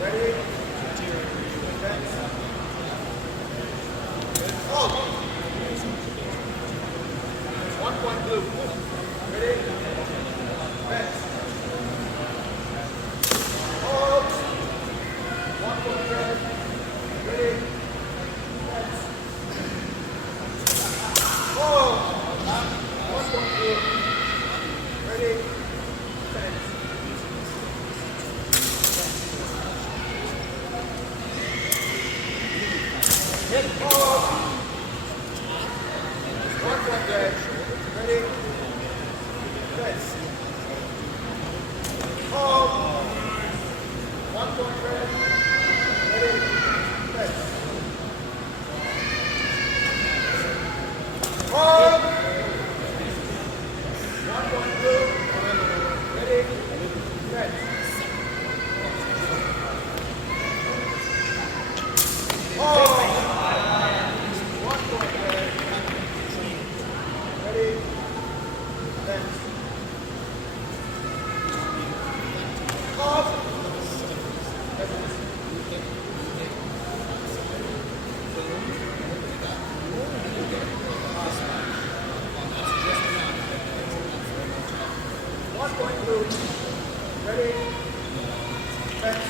Ready? Oh! 1 point blue. Ready? Fence. Oh! 1 point red. Ready? Fence. Oh! 1 point blue. Ready? Fence. Hit. Oh! 1 point red. Ready? Fence. Oh! 1 point red. Ready? Fence. Oh! 1 point blue. Ready? Fence. Oh! 1 point red. Ready? Fence. Off. One point blue. Ready? Fence.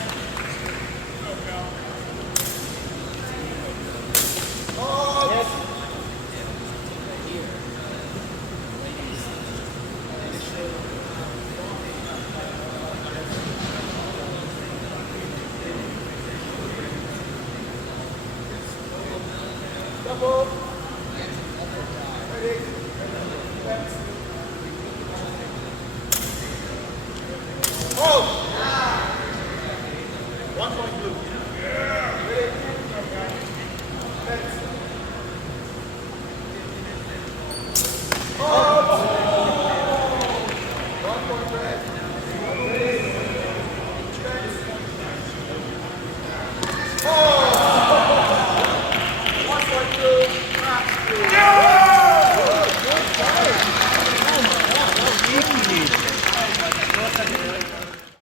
Off. Yes. Double. Ready? Fence. Oh! 1 point blue. Ready? Fence. Oh! 1 point red. Ready? Fence. Oh! 1 point blue.